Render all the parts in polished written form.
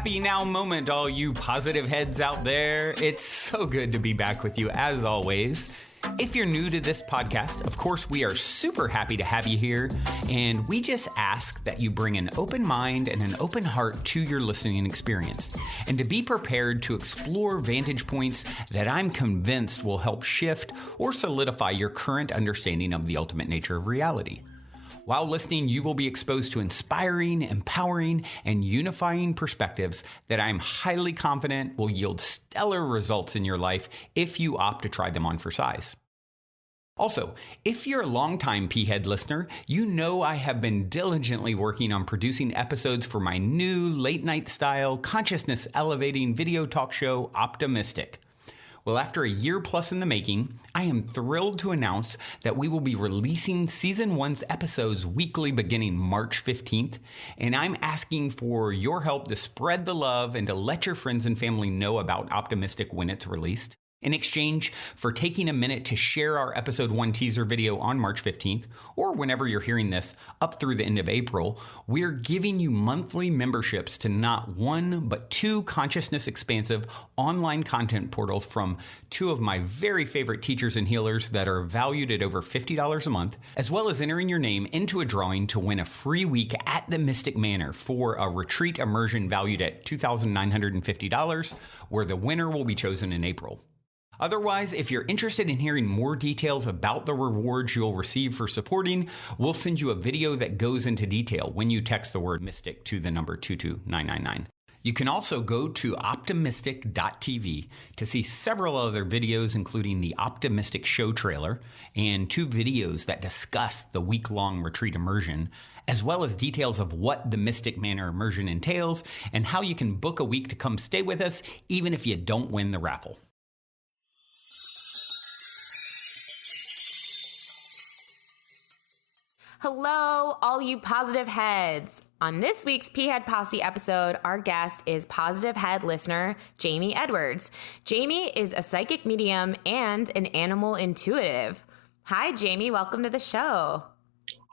Happy now moment, all you positive heads out there. It's so good to be back with you as always. If you're new to this podcast, of course, we are super happy to have you here. And we just ask that you bring an open mind and an open heart to your listening experience. And to be prepared to explore vantage points that I'm convinced will help shift or solidify your current understanding of the ultimate nature of reality. While listening, you will be exposed to inspiring, empowering, and unifying perspectives that I'm highly confident will yield stellar results in your life if you opt to try them on for size. Also, if you're a longtime P-Head listener, you know I have been diligently working on producing episodes for my new late-night style, consciousness-elevating video talk show, Optimistic. Well, after a year plus in the making, I am thrilled to announce that we will be releasing Season 1's episodes weekly beginning March 15th, and I'm asking for your help to spread the love and to let your friends and family know about Optimistic when it's released. In exchange for taking a minute to share our Episode 1 teaser video on March 15th, or whenever you're hearing this, up through the end of April, we're giving you monthly memberships to not one, but two consciousness-expansive online content portals from two of my very favorite teachers and healers that are valued at over $50 a month, as well as entering your name into a drawing to win a free week at the Mystic Manor for a retreat immersion valued at $2,950, where the winner will be chosen in April. Otherwise, if you're interested in hearing more details about the rewards you'll receive for supporting, we'll send you a video that goes into detail when you text the word Mystic to the number 22999. You can also go to optimistic.tv to see several other videos, including the Optimistic show trailer and two videos that discuss the week-long retreat immersion, as well as details of what the Mystic Manor immersion entails and how you can book a week to come stay with us even if you don't win the raffle. Hello, all you positive heads. On this week's P-Head Posse episode, our guest is positive head listener Jamie Edwards. Jamie is a psychic medium and an animal intuitive. Hi, Jamie. Welcome to the show.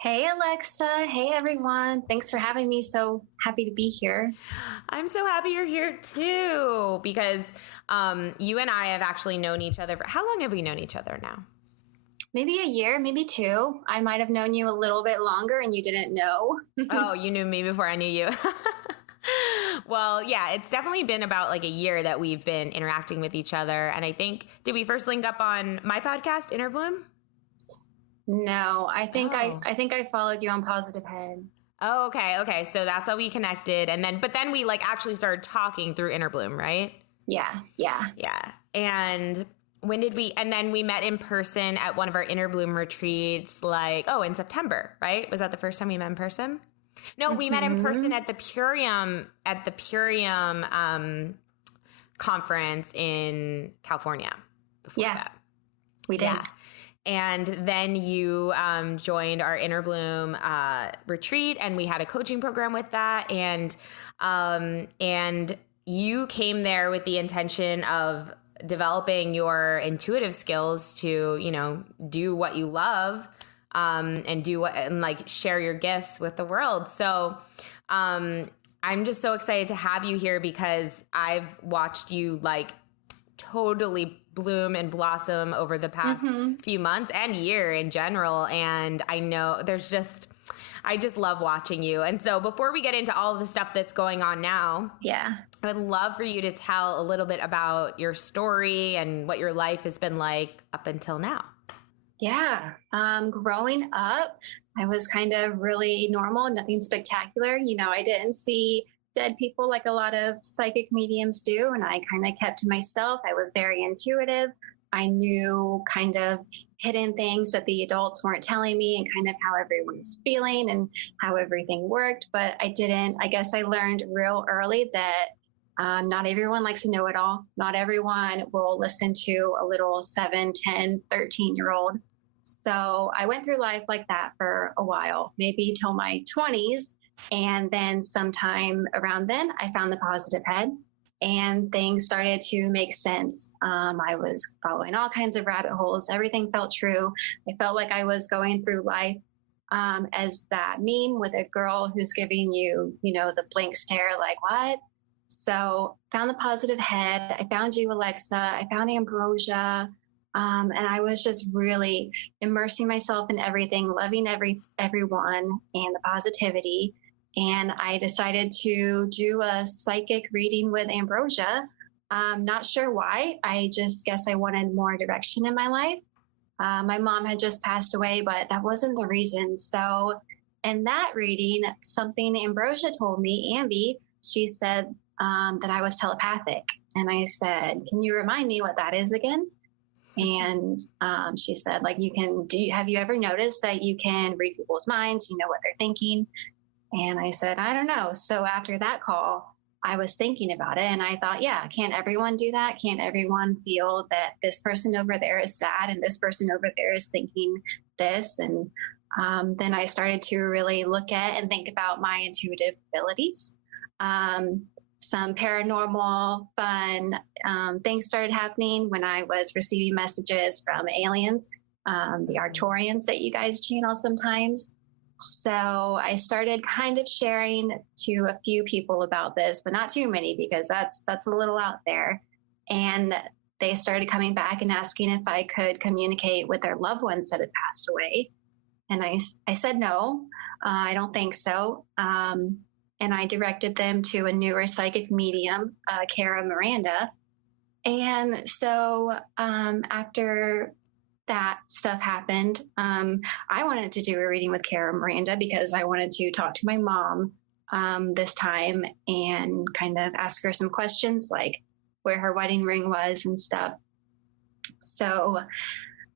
Hey, Alexa. Hey, everyone. Thanks for having me. So happy to be here. I'm so happy you're here, too, because you and I have actually known each other. How long have we known each other now? Maybe a year, maybe two. I might have known you a little bit longer and you didn't know. Oh, you knew me before I knew you. Well, yeah, it's definitely been about like a year that we've been interacting with each other. And I think, did we first link up on my podcast, Inner Bloom? No, I think I followed you on Positive Head. Oh, okay. So that's how we connected. But then we like actually started talking through Inner Bloom, right? Yeah. And when did we, and then we met in person at one of our Inner Bloom retreats, in September, right? Was that the first time we met in person? No, we met in person at the Purium conference in California. Before that. We did. Yeah. And then you joined our Inner Bloom retreat, and we had a coaching program with that. And you came there with the intention of developing your intuitive skills to, do what you love, and share your gifts with the world. So, I'm just so excited to have you here because I've watched you totally bloom and blossom over the past few months and year in general. And I know I just love watching you. And so before we get into all of the stuff that's going on now, I would love for you to tell a little bit about your story and what your life has been like up until now. Yeah. Growing up, I was kind of really normal, nothing spectacular. I didn't see dead people like a lot of psychic mediums do. And I kind of kept to myself. I was very intuitive. I knew kind of hidden things that the adults weren't telling me and kind of how everyone was feeling and how everything worked. But I guess I learned real early that not everyone likes to know it all. Not everyone will listen to a little 7, 10, 13-year-old. So I went through life like that for a while, maybe till my 20s. And then sometime around then, I found the Positive Head and things started to make sense. I was following all kinds of rabbit holes. Everything felt true. I felt like I was going through life as that meme with a girl who's giving you, the blank stare, like, what? So found the positive head. I found you, Alexa. I found ambrosia. And I was just really immersing myself in everything, loving everyone and the positivity. And I decided to do a psychic reading with ambrosia. Not sure why. I just guess I wanted more direction in my life. My mom had just passed away, but that wasn't the reason. So in that reading, something ambrosia told me, Ambi, she said that I was telepathic. And I said, can you remind me what that is again? And she said, like, have you ever noticed that you can read people's minds? You know what they're thinking? And I said, I don't know. So after that call, I was thinking about it and I thought, yeah, can't everyone do that? Can't everyone feel that this person over there is sad and this person over there is thinking this? And then I started to really look at and think about my intuitive abilities. Some paranormal, fun things started happening when I was receiving messages from aliens, the Arcturians that you guys channel sometimes. So I started kind of sharing to a few people about this, but not too many because that's a little out there. And they started coming back and asking if I could communicate with their loved ones that had passed away. And I said no, I don't think so. And I directed them to a newer psychic medium, Cara Miranda. And so after that stuff happened, I wanted to do a reading with Cara Miranda because I wanted to talk to my mom this time and kind of ask her some questions like where her wedding ring was and stuff. So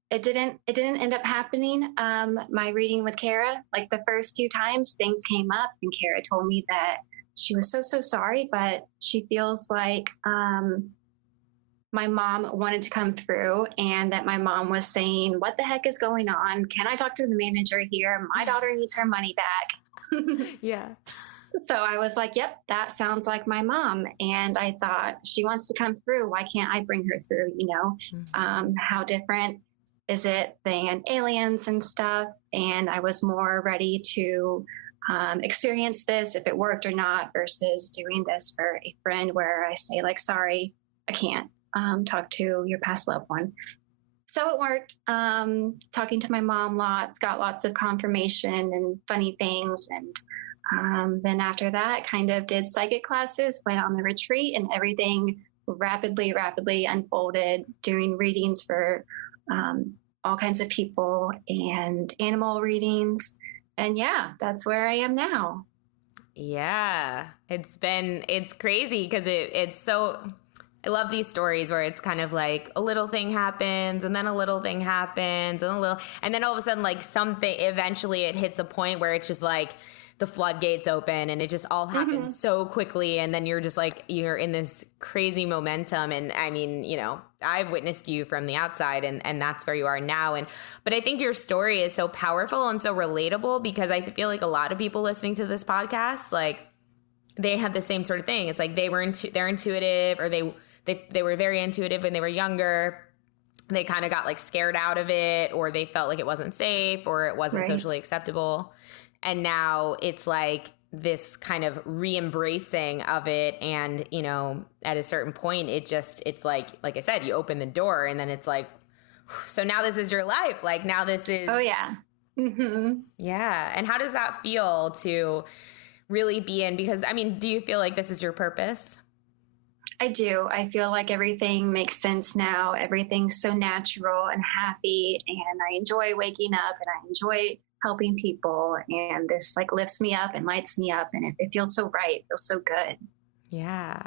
it didn't end up happening. My reading with Cara, like the first 2 times things came up and Cara told me that she was so sorry, but she feels like my mom wanted to come through and that my mom was saying, what the heck is going on? Can I talk to the manager here? My daughter needs her money back. Yeah. So I was like, yep, that sounds like my mom. And I thought, she wants to come through. Why can't I bring her through? You know, how different is it than aliens and stuff? And I was more ready to experience this, if it worked or not, versus doing this for a friend where I say like, sorry, I can't talk to your past loved one. So it worked. Talking to my mom got lots of confirmation and funny things. And then after that, kind of did psychic classes, went on the retreat, and everything rapidly unfolded, doing readings for all kinds of people and animal readings. And yeah, that's where I am now. Yeah, it's crazy because it's so, I love these stories where it's kind of like a little thing happens and then a little thing happens and then all of a sudden like something, eventually it hits a point where it's just like the floodgates open and it just all happens so quickly. And then you're just like, you're in this crazy momentum. And I mean, you know, I've witnessed you from the outside and that's where you are now. But I think your story is so powerful and so relatable because I feel like a lot of people listening to this podcast, like they have the same sort of thing. It's like they're intuitive, or they were very intuitive when they were younger. They kind of got like scared out of it, or they felt like it wasn't safe or it wasn't socially acceptable. And now it's like this kind of re-embracing of it. And, you know, at a certain point, it's like I said, you open the door and then it's like, so now this is your life. Like now this is. Oh, yeah. Mm-hmm. Yeah. And how does that feel to really be in? Because, I mean, do you feel like this is your purpose? I do. I feel like everything makes sense now. Everything's so natural and happy. And I enjoy waking up and I enjoy helping people, and this like lifts me up and lights me up, and it feels so right. It feels so good. Yeah.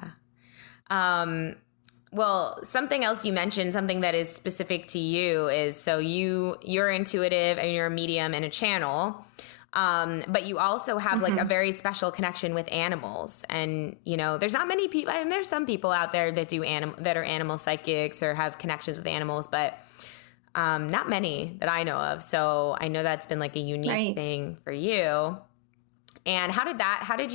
Well, something else you mentioned, something that is specific to you, is so you're intuitive and you're a medium and a channel, but you also have like a very special connection with animals. And you know, there's not many people, and there's some people out there that that are animal psychics or have connections with animals, but not many that I know of. So I know that's been like a unique thing for you. And how did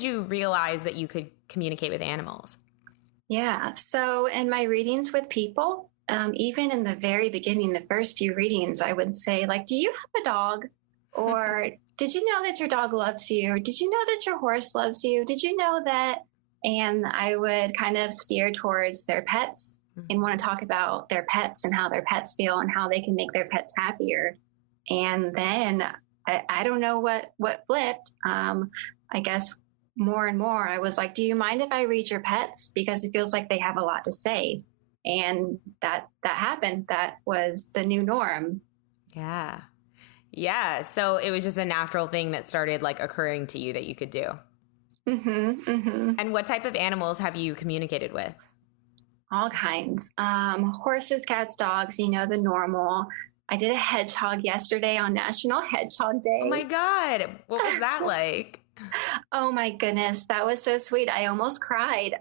you realize that you could communicate with animals? Yeah. So in my readings with people, even in the very beginning, the first few readings, I would say like, do you have a dog? Or did you know that your dog loves you? Or did you know that your horse loves you? Did you know that and I would kind of steer towards their pets and want to talk about their pets and how their pets feel and how they can make their pets happier. And then I don't know what flipped. I guess more and more I was like, do you mind if I read your pets? Because it feels like they have a lot to say. And that happened. That was the new norm. Yeah. Yeah. So it was just a natural thing that started like occurring to you that you could do. Mm-hmm, mm-hmm. And what type of animals have you communicated with? All kinds. Horses, cats, dogs, the normal. I did a hedgehog yesterday on National Hedgehog Day. Oh my God. What was that like? Oh my goodness. That was so sweet. I almost cried.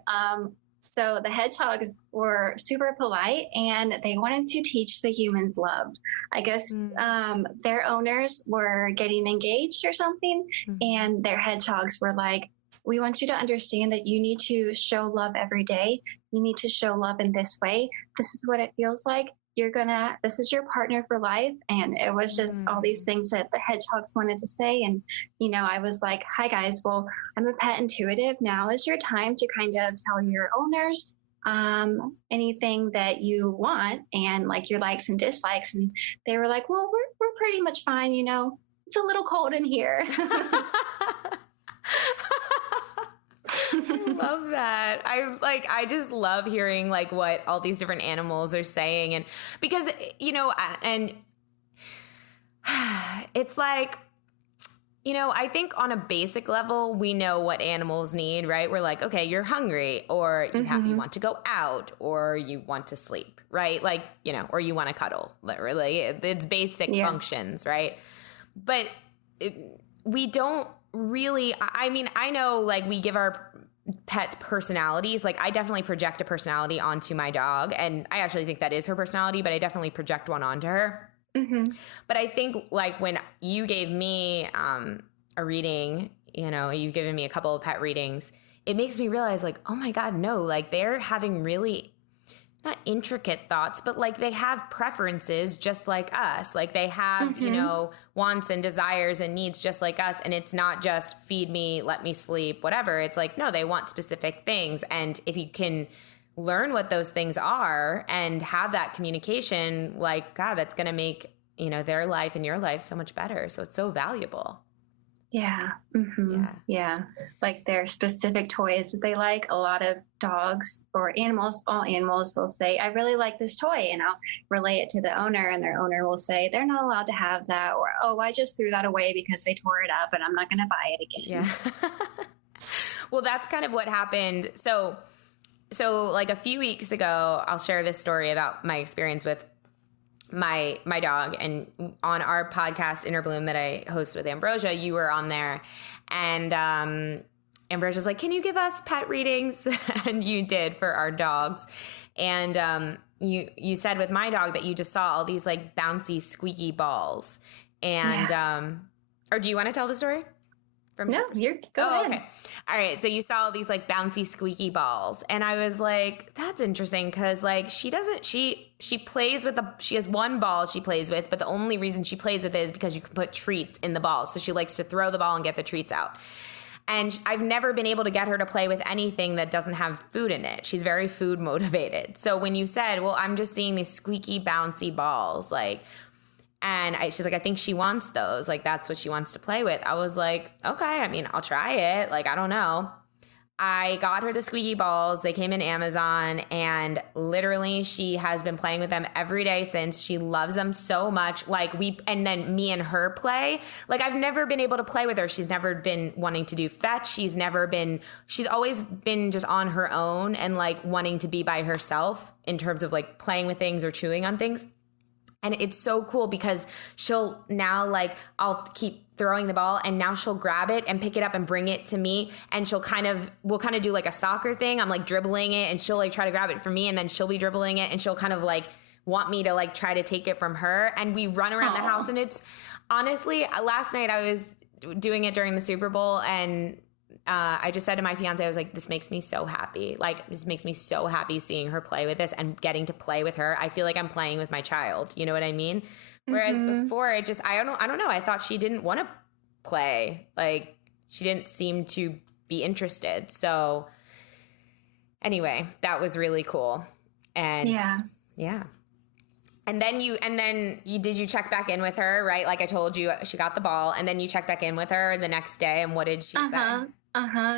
So the hedgehogs were super polite and they wanted to teach the humans love. I guess their owners were getting engaged or something, and their hedgehogs were like, we want you to understand that you need to show love every day. You need to show love in this way. This is what it feels like. This is your partner for life. And it was just all these things that the hedgehogs wanted to say. And, I was like, hi guys, well, I'm a pet intuitive. Now is your time to kind of tell your owners anything that you want and like your likes and dislikes. And they were like, well, we're pretty much fine. It's a little cold in here. I love that. I just love hearing like what all these different animals are saying. And because, and it's like, I think on a basic level, we know what animals need, right? We're like, okay, you're hungry or you want to go out or you want to sleep, right? Like, or you want to cuddle, literally. It's basic functions, right? But we don't really, I know like we give our pets personalities. Like I definitely project a personality onto my dog, and I actually think that is her personality, but I definitely project one onto her. But I think like when you gave me a reading, you've given me a couple of pet readings, it makes me realize like, oh my God, no, like they're having really not intricate thoughts, but like they have preferences just like us. Like they have, wants and desires and needs just like us. And it's not just feed me, let me sleep, whatever. It's like, no, they want specific things. And if you can learn what those things are and have that communication, like, God, that's going to make, their life and your life so much better. So it's so valuable. Yeah. Mm-hmm. Yeah. Like their specific toys that they like. A lot of dogs or animals, all animals will say, I really like this toy. And I'll relay it to the owner, and their owner will say, they're not allowed to have that. Or, oh, I just threw that away because they tore it up and I'm not going to buy it again. Yeah. Well, that's kind of what happened. So like a few weeks ago, I'll share this story about my experience with my dog, and on our podcast Inner Bloom that I host with Ambrosia, you were on there, and Ambrosia's like, can you give us pet readings? And you did for our dogs. And you said with my dog that you just saw all these like bouncy squeaky balls, and or do you want to tell the story? No, you're go ahead. Okay. All right. So you saw all these like bouncy squeaky balls, and I was like, that's interesting because like she plays with she has one ball she plays with, but the only reason she plays with it is because you can put treats in the ball. So she likes to throw the ball and get the treats out. And I've never been able to get her to play with anything that doesn't have food in it. She's very food motivated. So when you said, well, I'm just seeing these squeaky bouncy balls, like, and she's like, I think she wants those. Like, that's what she wants to play with. I was like, okay, I'll try it. Like, I don't know. I got her the squeaky balls. They came in Amazon, and literally she has been playing with them every day since. She loves them so much. Like and then me and her play. Like I've never been able to play with her. She's never been wanting to do fetch. She's always been just on her own and like wanting to be by herself in terms of like playing with things or chewing on things. And it's so cool because she'll now like, I'll keep throwing the ball and now she'll grab it and pick it up and bring it to me. And we'll kind of do like a soccer thing. I'm like dribbling it and she'll like try to grab it from me, and then she'll be dribbling it and she'll kind of like want me to like try to take it from her. And we run around the house, and it's honestly, last night I was doing it during the Super Bowl, and I just said to my fiance, I was like, this makes me so happy. Like, this makes me so happy seeing her play with this and getting to play with her. I feel like I'm playing with my child. You know what I mean? Whereas before, I don't know. I thought she didn't want to play. Like, she didn't seem to be interested. So Anyway, that was really cool. And yeah. And then did you check back in with her, right? Like I told you, she got the ball, and then you checked back in with her the next day. And what did she say?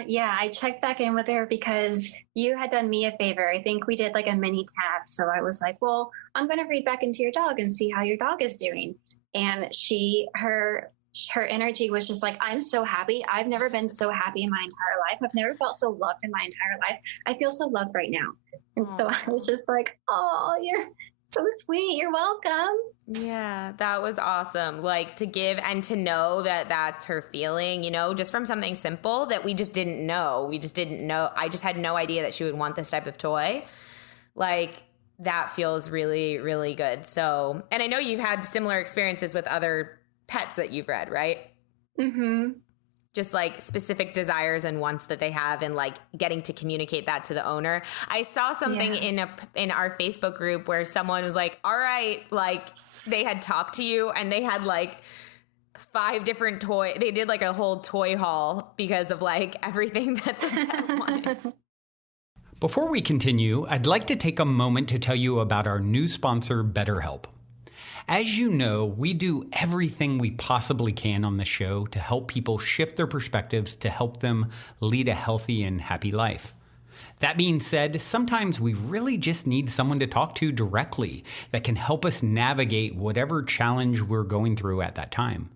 Yeah, I checked back in with her because you had done me a favor. I think we did like a mini tap. So I was like, well, I'm going to read back into your dog and see how your dog is doing. And her energy was just like, I'm so happy. I've never been so happy in my entire life. I've never felt so loved in my entire life. I feel so loved right now. And so I was just like, oh, you're so sweet. You're welcome. Yeah, that was awesome. Like to give and to know that that's her feeling, just from something simple that we just didn't know. We just didn't know. I just had no idea that she would want this type of toy. Like that feels really, really good. So, and I know you've had similar experiences with other pets that you've read, right? Mm-hmm. Just like specific desires and wants that they have, and like getting to communicate that to the owner. I saw something in our Facebook group where someone was like, all right, like they had talked to you and they had like 5 different toy. They did like a whole toy haul because of like everything that the pet wanted. Before we continue, I'd like to take a moment to tell you about our new sponsor, BetterHelp. As you know, we do everything we possibly can on the show to help people shift their perspectives to help them lead a healthy and happy life. That being said, sometimes we really just need someone to talk to directly that can help us navigate whatever challenge we're going through at that time.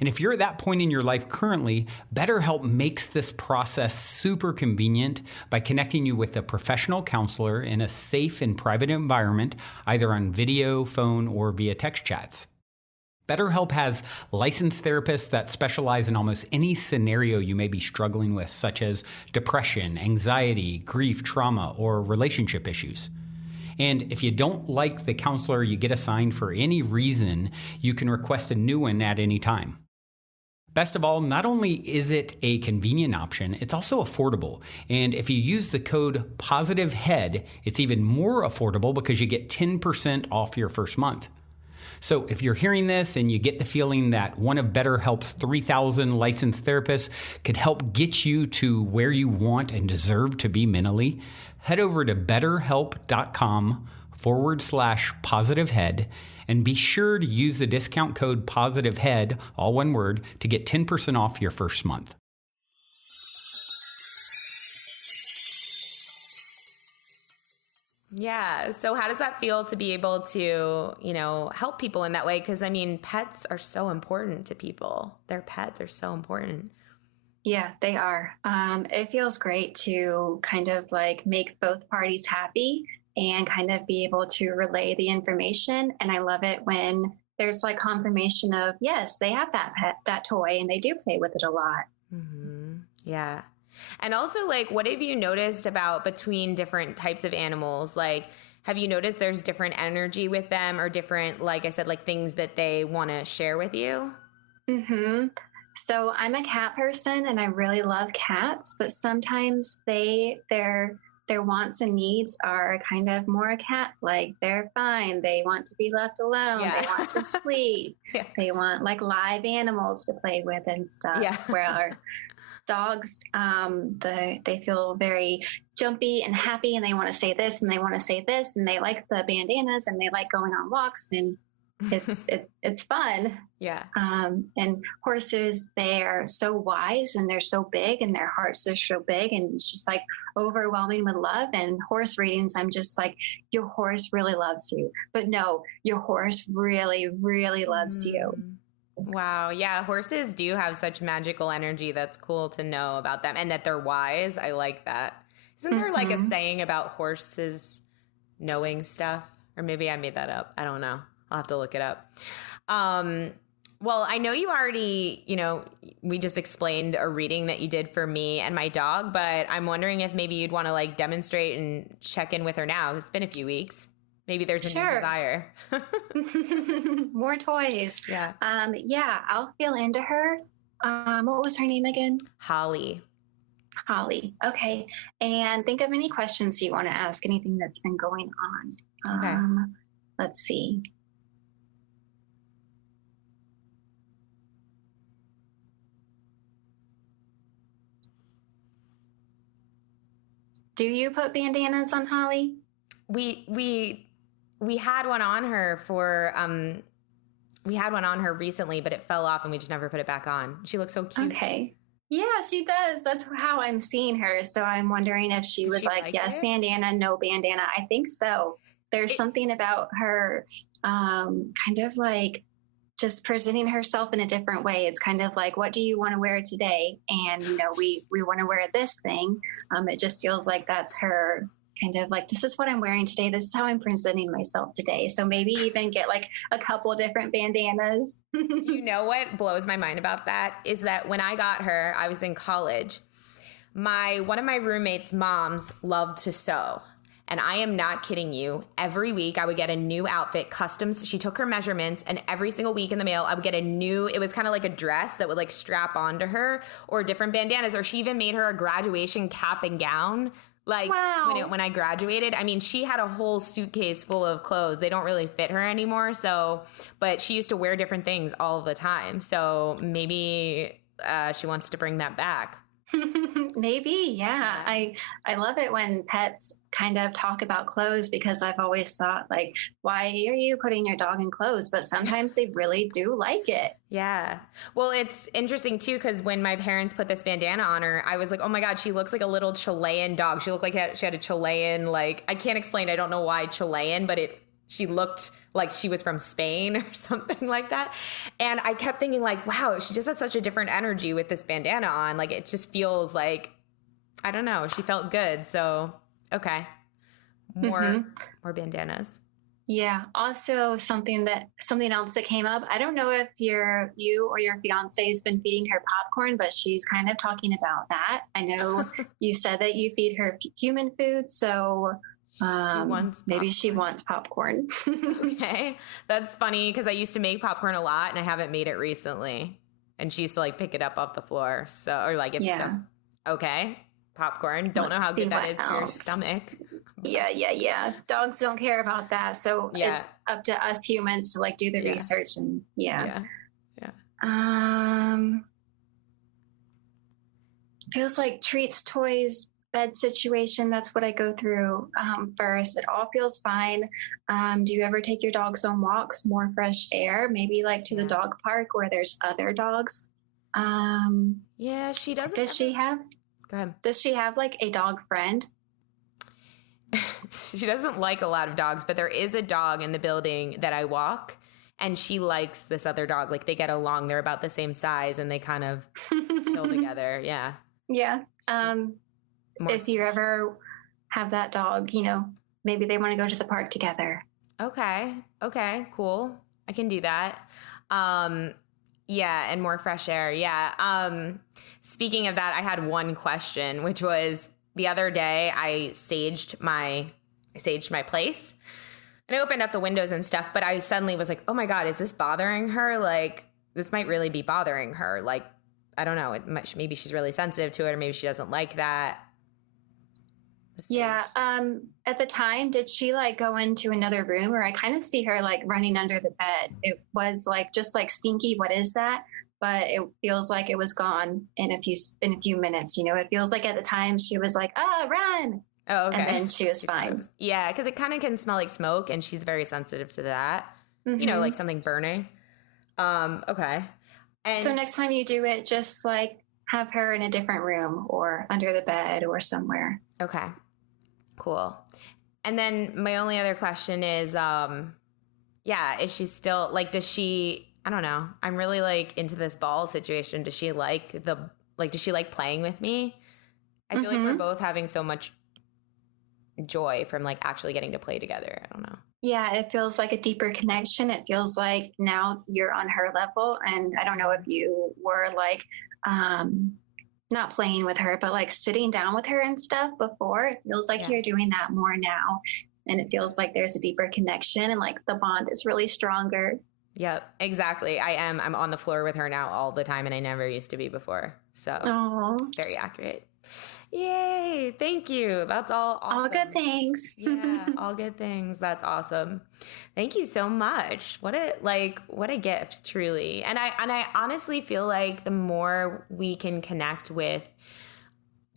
And if you're at that point in your life currently, BetterHelp makes this process super convenient by connecting you with a professional counselor in a safe and private environment, either on video, phone, or via text chats. BetterHelp has licensed therapists that specialize in almost any scenario you may be struggling with, such as depression, anxiety, grief, trauma, or relationship issues. And if you don't like the counselor you get assigned for any reason, you can request a new one at any time. Best of all, not only is it a convenient option, it's also affordable. And if you use the code POSITIVEHEAD, it's even more affordable because you get 10% off your first month. So if you're hearing this and you get the feeling that one of BetterHelp's 3,000 licensed therapists could help get you to where you want and deserve to be mentally, head over to betterhelp.com/positivehead and be sure to use the discount code POSITIVEHEAD, all one word, to get 10% off your first month. Yeah. So how does that feel to be able to, help people in that way? Because I mean, pets are so important to people. Their pets are so important. Yeah, they are. It feels great to kind of like make both parties happy and kind of be able to relay the information. And I love it when there's like confirmation of, yes, they have that pet, that toy, and they do play with it a lot. Mm-hmm. Yeah. And also, like, what have you noticed about between different types of animals? Like, have you noticed there's different energy with them or different, like I said, like things that they want to share with you? Mm-hmm. So I'm a cat person and I really love cats, but sometimes their wants and needs are kind of more cat like. They're fine. They want to be left alone. Yeah. They want to sleep. Yeah. They want like live animals to play with and stuff. Yeah. Where dogs, they feel very jumpy and happy and they want to say this and they want to say this and they like the bandanas and they like going on walks and it's fun. Yeah. And horses, they're so wise and they're so big and their hearts are so big and it's just like overwhelming with love. And horse readings, I'm just like, your horse really loves you. But no, your horse really, really loves you. Wow. Yeah. Horses do have such magical energy. That's cool to know about them and that they're wise. I like that. Isn't there like a saying about horses knowing stuff? Or maybe I made that up. I don't know. I'll have to look it up. Well, I know you already, we just explained a reading that you did for me and my dog, but I'm wondering if maybe you'd want to like demonstrate and check in with her now. It's been a few weeks. Maybe there's a new desire. More toys. Yeah. Yeah, I'll feel into her. What was her name again? Holly. Holly. Okay. And think of any questions you want to ask, anything that's been going on. Okay. Let's see. Do you put bandanas on Holly? We had one on her for we had one on her recently, but it fell off and we just never put it back on. She looks so cute. Okay. Yeah, she does. That's how I'm seeing her. So I'm wondering if she was like, yes, bandana, no bandana. I think so. There's something about her kind of like just presenting herself in a different way. It's kind of like, what do you want to wear today? And, you know, we want to wear this thing. It just feels like that's her kind of like, this is what I'm wearing today. This is how I'm presenting myself today. So maybe even get like a couple different bandanas. Do you know what blows my mind about that is that when I got her, I was in college. One of my roommates' moms loved to sew. And I am not kidding you. Every week I would get a new outfit, customs. She took her measurements, and every single week in the mail, I would get it was kind of like a dress that would like strap onto her, or different bandanas, or she even made her a graduation cap and gown. Like, wow. when I graduated, I mean, she had a whole suitcase full of clothes. They don't really fit her anymore. So, but she used to wear different things all the time. So maybe she wants to bring that back. Maybe, yeah. I love it when pets kind of talk about clothes, because I've always thought like, why are you putting your dog in clothes? But sometimes they really do like it. Yeah. Well, it's interesting too, because when my parents put this bandana on her, I was like, oh my God, she looks like a little Chilean dog. She looked like she had a Chilean, like, I can't explain. I don't know why Chilean, but she looked like she was from Spain or something like that. And I kept thinking like, wow, she just has such a different energy with this bandana on. Like, it just feels like, I don't know, she felt good. So, okay. More bandanas. Yeah. Also something else that came up. I don't know if you or your fiance has been feeding her popcorn, but she's kind of talking about that. I know you said that you feed her human food. So maybe she wants popcorn. Okay. That's funny because I used to make popcorn a lot and I haven't made it recently. And she used to like pick it up off the floor. So, or like, it's stuff. Okay. Popcorn. Don't know how good that is for your stomach. Yeah. Dogs don't care about that. So it's up to us humans to like do the research and feels like treats, toys, bed situation. That's what I go through first. It all feels fine. Do you ever take your dogs on walks, more fresh air, maybe like to the dog park where there's other dogs? Yeah, she doesn't. Does she have? Go ahead. Does she have like a dog friend? She doesn't like a lot of dogs, but there is a dog in the building that I walk, and she likes this other dog. Like, they get along. They're about the same size, and they kind of chill together. Yeah. Yeah. If you ever have that dog, you know, maybe they want to go to the park together. Okay, cool. I can do that. Yeah, and more fresh air. Yeah. Speaking of that, I had one question, which was the other day I saged my place and I opened up the windows and stuff, but I suddenly was like, oh my God, is this bothering her? Like, this might really be bothering her. Like, I don't know. Maybe she's really sensitive to it, or maybe she doesn't like that. Yeah. At the time, did she like go into another room, or I kind of see her like running under the bed? It was like, just like stinky. What is that? But it feels like it was gone in a few minutes. You know, it feels like at the time she was like, run. Oh, okay. And then she was fine. Yeah. Cause it kind of can smell like smoke, and she's very sensitive to that, you know, like something burning. Okay. And so next time you do it, just like have her in a different room or under the bed or somewhere. Okay. Cool. And then my only other question is, is she still like, I don't know. I'm really like into this ball situation. Does she like playing with me? I feel like we're both having so much joy from like actually getting to play together. I don't know. Yeah, it feels like a deeper connection. It feels like now you're on her level. And I don't know if you were like, not playing with her, but like sitting down with her and stuff before. It feels like you're doing that more now. And it feels like there's a deeper connection and like the bond is really stronger. Yep, exactly. I'm on the floor with her now all the time, and I never used to be before. So very accurate. Yay. Thank you. That's all awesome. All good things. Yeah, all good things. That's awesome. Thank you so much. What a gift, truly. And I honestly feel like the more we can connect with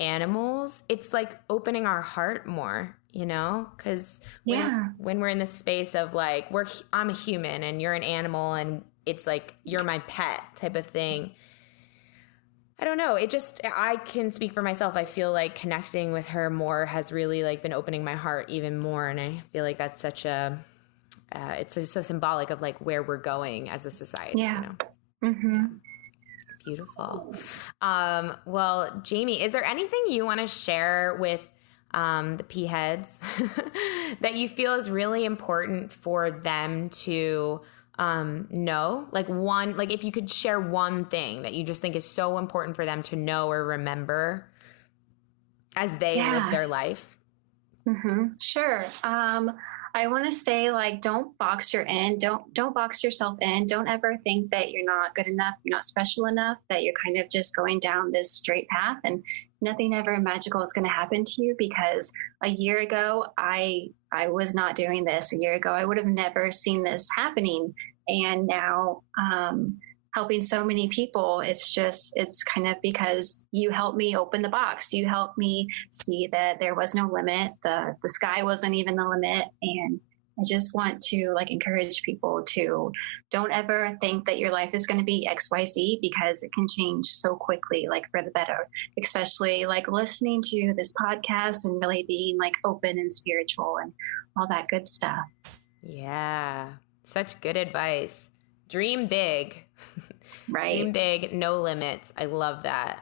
animals, it's like opening our heart more, you know, because when we're in this space of like, I'm a human and you're an animal and it's like, you're my pet type of thing. I don't know. I can speak for myself. I feel like connecting with her more has really like been opening my heart even more. And I feel like that's such it's just so symbolic of like where we're going as a society, you know? Mm-hmm. Yeah. Beautiful. Well, Jamie, is there anything you want to share with the P heads that you feel is really important for them to know? Like if you could share one thing that you just think is so important for them to know or remember as they live their life. Mm-hmm. Sure. I want to say, like, don't box don't box yourself in. Don't ever think that you're not good enough, you're not special enough, that you're kind of just going down this straight path and nothing ever magical is going to happen to you. Because a year ago, I was not doing this. A year ago, I would have never seen this happening. And now, helping so many people, it's kind of because you helped me open the box. You helped me see that there was no limit. The sky wasn't even the limit. And I just want to like encourage people to don't ever think that your life is going to be XYZ, because it can change so quickly, like for the better, especially like listening to this podcast and really being like open and spiritual and all that good stuff. Yeah. Such good advice. Dream big. Right. Dream big, no limits. I love that.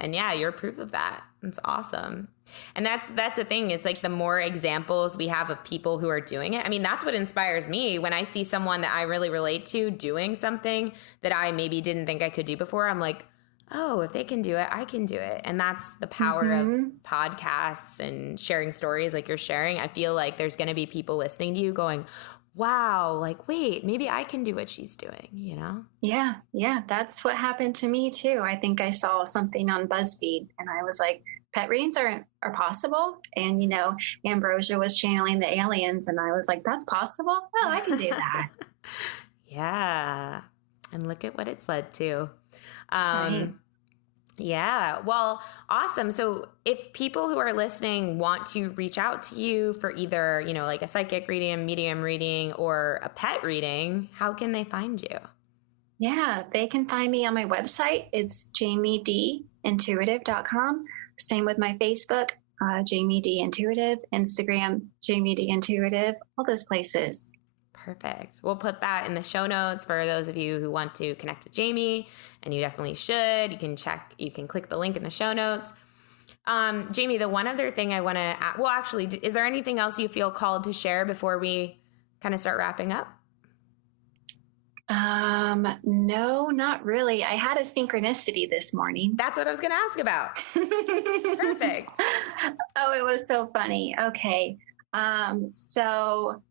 And yeah, you're proof of that. It's awesome. And that's the thing. It's like the more examples we have of people who are doing it. I mean, that's what inspires me when I see someone that I really relate to doing something that I maybe didn't think I could do before. I'm like, oh, if they can do it, I can do it. And that's the power of podcasts and sharing stories like you're sharing. I feel like there's going to be people listening to you going, wow, like, wait, maybe I can do what she's doing, you know? Yeah. That's what happened to me too. I think I saw something on BuzzFeed and I was like, pet readings are possible. And, you know, Ambrosia was channeling the aliens and I was like, that's possible? Oh, I can do that. Yeah. And look at what it's led to. Right. Yeah. Well, awesome. So if people who are listening want to reach out to you for either, you know, like a psychic reading, medium reading, or a pet reading, how can they find you? Yeah, they can find me on my website. It's jamiedintuitive.com. Same with my Facebook, Jamie D Intuitive, Instagram, Jamie D Intuitive, all those places. Perfect. We'll put that in the show notes for those of you who want to connect with Jamie, and you definitely should. You can click the link in the show notes. Jamie, the one other thing I want to add, well, actually, is there anything else you feel called to share before we kind of start wrapping up? No, not really. I had a synchronicity this morning. That's what I was going to ask about. Perfect. Oh, it was so funny. Okay. So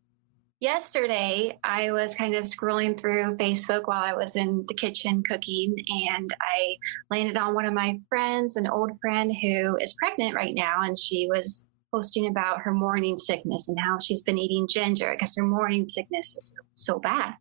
yesterday, I was kind of scrolling through Facebook while I was in the kitchen cooking, and I landed on one of my friends, an old friend who is pregnant right now, and she was posting about her morning sickness and how she's been eating ginger because her morning sickness is so bad.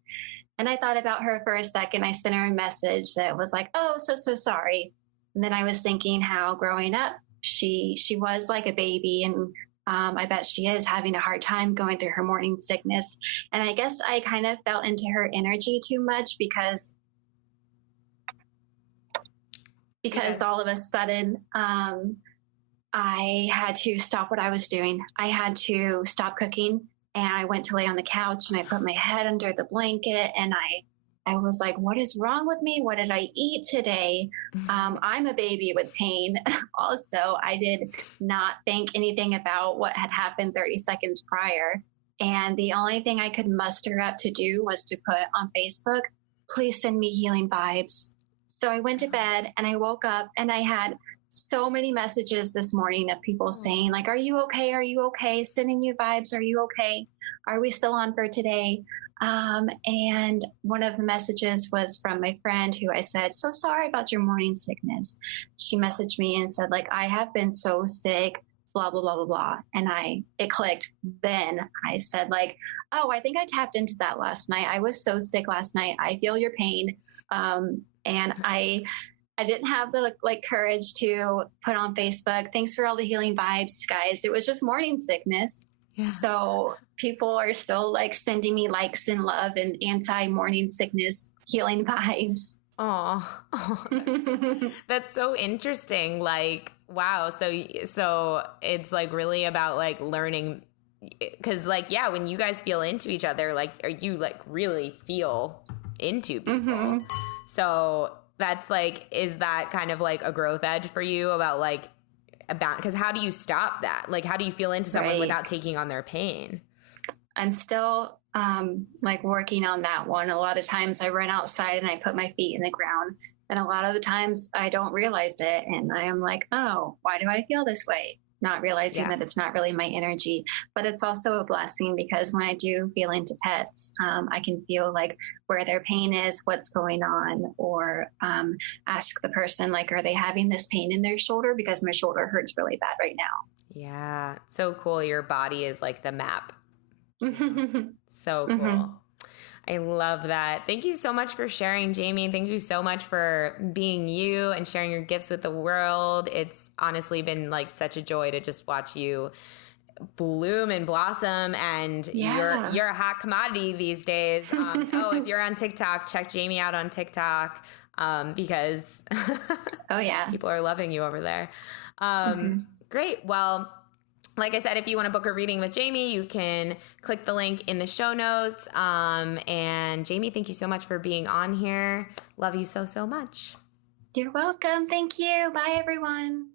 And I thought about her for a second. I sent her a message that was like, oh, so sorry. And then I was thinking how growing up, she was like a baby, and I bet she is having a hard time going through her morning sickness. And I guess I kind of fell into her energy too much because all of a sudden I had to stop what I was doing. I had to stop cooking, and I went to lay on the couch and I put my head under the blanket, and I was like, what is wrong with me? What did I eat today? I'm a baby with pain. Also, I did not think anything about what had happened 30 seconds prior. And the only thing I could muster up to do was to put on Facebook, please send me healing vibes. So I went to bed and I woke up and I had so many messages this morning of people saying like, are you okay? Are you okay? Sending you vibes. Are you okay? Are we still on for today? And one of the messages was from my friend who I said, so sorry about your morning sickness. She messaged me and said like, I have been so sick, blah, blah, blah, blah, blah. And it clicked. Then I said like, oh, I think I tapped into that last night. I was so sick last night. I feel your pain. And I I didn't have the like courage to put on Facebook, thanks for all the healing vibes, guys. It was just morning sickness. Yeah. So people are still like sending me likes and love and anti-morning sickness healing vibes. Oh, that's so interesting. Like, wow. So it's like really about like learning, because like, yeah, when you guys feel into each other, like, are you like really feel into people? So that's like, is that kind of like a growth edge for you about because how do you stop that? Like, how do you feel into someone without taking on their pain? I'm still like working on that one. A lot of times I run outside and I put my feet in the ground, and a lot of the times I don't realize it. And I am like, oh, why do I feel this way? Not realizing that it's not really my energy, but it's also a blessing, because when I do feel into pets, I can feel like where their pain is, what's going on, or ask the person, like, are they having this pain in their shoulder? Because my shoulder hurts really bad right now. Yeah. So cool. Your body is like the map. So cool. I love that. Thank you so much for sharing, Jamie. Thank you so much for being you and sharing your gifts with the world. It's honestly been like such a joy to just watch you bloom and blossom, and you're a hot commodity these days. If you're on TikTok, check Jamie out on TikTok, because people are loving you over there. Great. Well, like I said, if you want to book a reading with Jamie, you can click the link in the show notes. And Jamie, thank you so much for being on here. Love you so, so much. You're welcome. Thank you. Bye, everyone.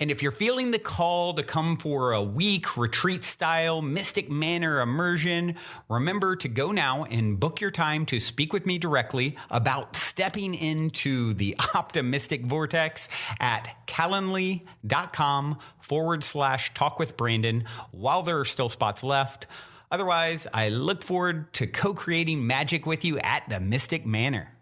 And if you're feeling the call to come for a week retreat style Mystic Manor immersion, remember to go now and book your time to speak with me directly about stepping into the optimistic vortex at calendly.com/talk with Brandon while there are still spots left. Otherwise, I look forward to co-creating magic with you at the Mystic Manor.